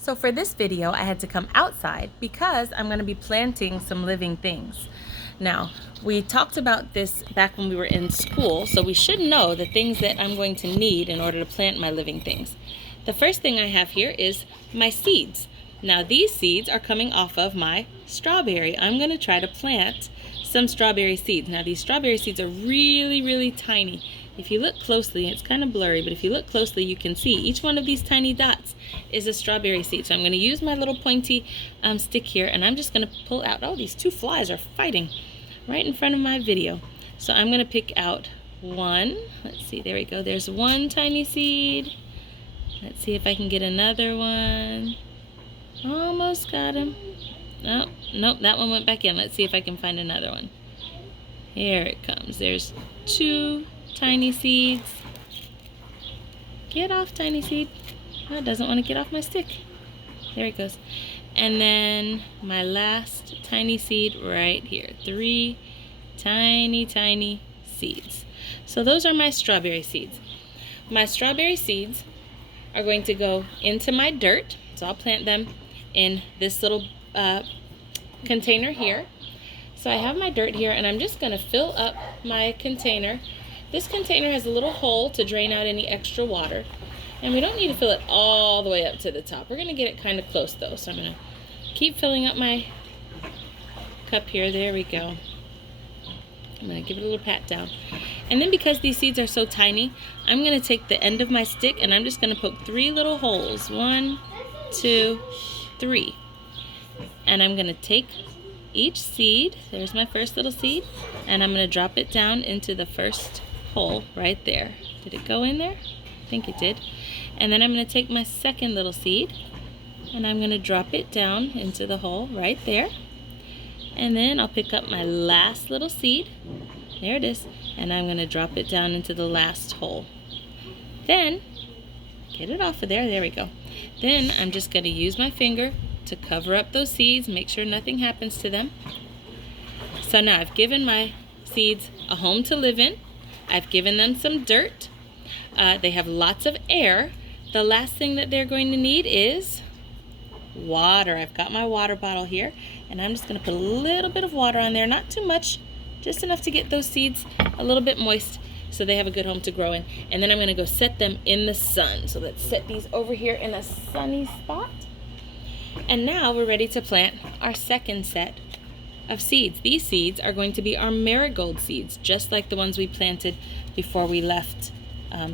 So for this video, I had to come outside because I'm going to be planting some living things. Now, we talked about this back when we were in school, so we should know the things that I'm going to need in order to plant my living things. The first thing I have here is my seeds. Now, these seeds are coming off of my strawberry. I'm going to try to plant some strawberry seeds. Now, these strawberry seeds are really, really tiny. If you look closely, it's kind of blurry, but if you look closely, you can see each one of these tiny dots is a strawberry seed. So I'm going to use my little pointy stick here, and I'm just going to pull out. Oh, these two flies are fighting right in front of my video. So I'm going to pick out one. Let's see, there we go. There's one tiny seed. Let's see if I can get another one. Almost got him. Oh, nope, that one went back in. Let's see if I can find another one. Here it comes. There's two tiny seeds. Get off, tiny seed. Oh, it doesn't want to get off my stick. There it goes. And then my last tiny seed right here. 3 tiny, tiny seeds. So those are my strawberry seeds. My strawberry seeds are going to go into my dirt. So I'll plant them in this little container here. So I have my dirt here, and I'm just going to fill up my container. This container has a little hole to drain out any extra water. And we don't need to fill it all the way up to the top. We're going to get it kind of close though. So I'm going to keep filling up my cup here. There we go. I'm going to give it a little pat down. And then because these seeds are so tiny, I'm going to take the end of my stick and I'm just going to poke 3 little holes. 1, 2, 3. And I'm going to take each seed, there's my first little seed, and I'm going to drop it down into the first hole right there. Did it go in there? I think it did. And then I'm going to take my second little seed and I'm going to drop it down into the hole right there. And then I'll pick up my last little seed. There it is. And I'm going to drop it down into the last hole. Then, get it off of there. There we go. Then I'm just going to use my finger to cover up those seeds, make sure nothing happens to them. So now I've given my seeds a home to live in. I've given them some dirt. They have lots of air. The last thing that they're going to need is water. I've got my water bottle here, and I'm just going to put a little bit of water on there, not too much, just enough to get those seeds a little bit moist so they have a good home to grow in. And then I'm going to go set them in the sun. So let's set these over here in a sunny spot. And now we're ready to plant our second set of seeds. These seeds are going to be our marigold seeds, just like the ones we planted before we left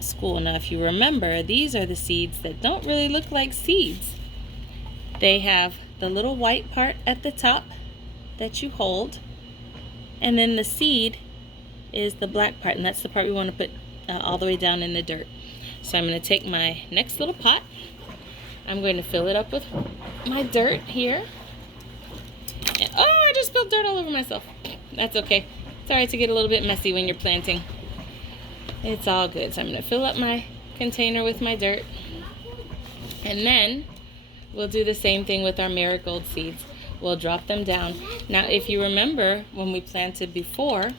school. Now, if you remember, these are the seeds that don't really look like seeds. They have the little white part at the top that you hold, and then the seed is the black part, and that's the part we want to put all the way down in the dirt. So I'm going to take my next little pot. I'm going to fill it up with my dirt here. And, oh, I just spilled dirt all over myself. That's okay. It's all right to get a little bit messy when you're planting. It's all good. So I'm going to fill up my container with my dirt. And then we'll do the same thing with our marigold seeds. We'll drop them down. Now, if you remember when we planted before,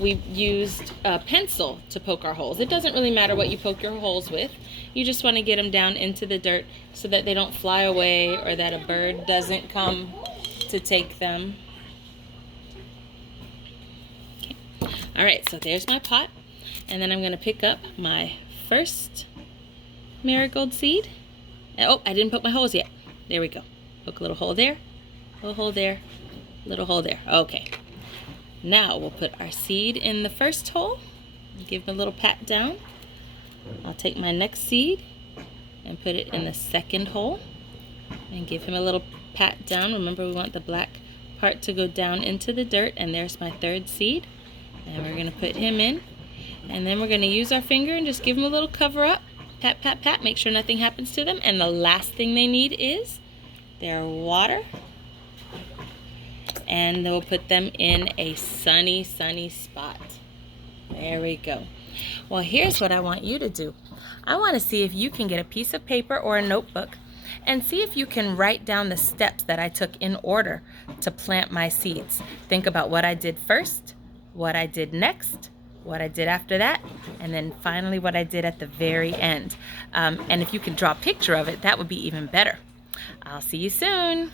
we used a pencil to poke our holes. It doesn't really matter what you poke your holes with. You just want to get them down into the dirt so that they don't fly away or that a bird doesn't come to take them. Okay. All right, so there's my pot. And then I'm going to pick up my first marigold seed. Oh, I didn't poke my holes yet. There we go. Poke a little hole there, little hole there, little hole there. Okay. Now we'll put our seed in the first hole. Give him a little pat down. I'll take my next seed and put it in the second hole and give him a little pat down. Remember, we want the black part to go down into the dirt, and there's my third seed. And we're going to put him in, and then we're going to use our finger and just give him a little cover up. Pat, pat, pat, make sure nothing happens to them. And the last thing they need is their water. And we'll put them in a sunny, sunny spot. There we go. Well, here's what I want you to do. I want to see if you can get a piece of paper or a notebook and see if you can write down the steps that I took in order to plant my seeds. Think about what I did first, what I did next, what I did after that, and then finally what I did at the very end. And if you could draw a picture of it, that would be even better. I'll see you soon.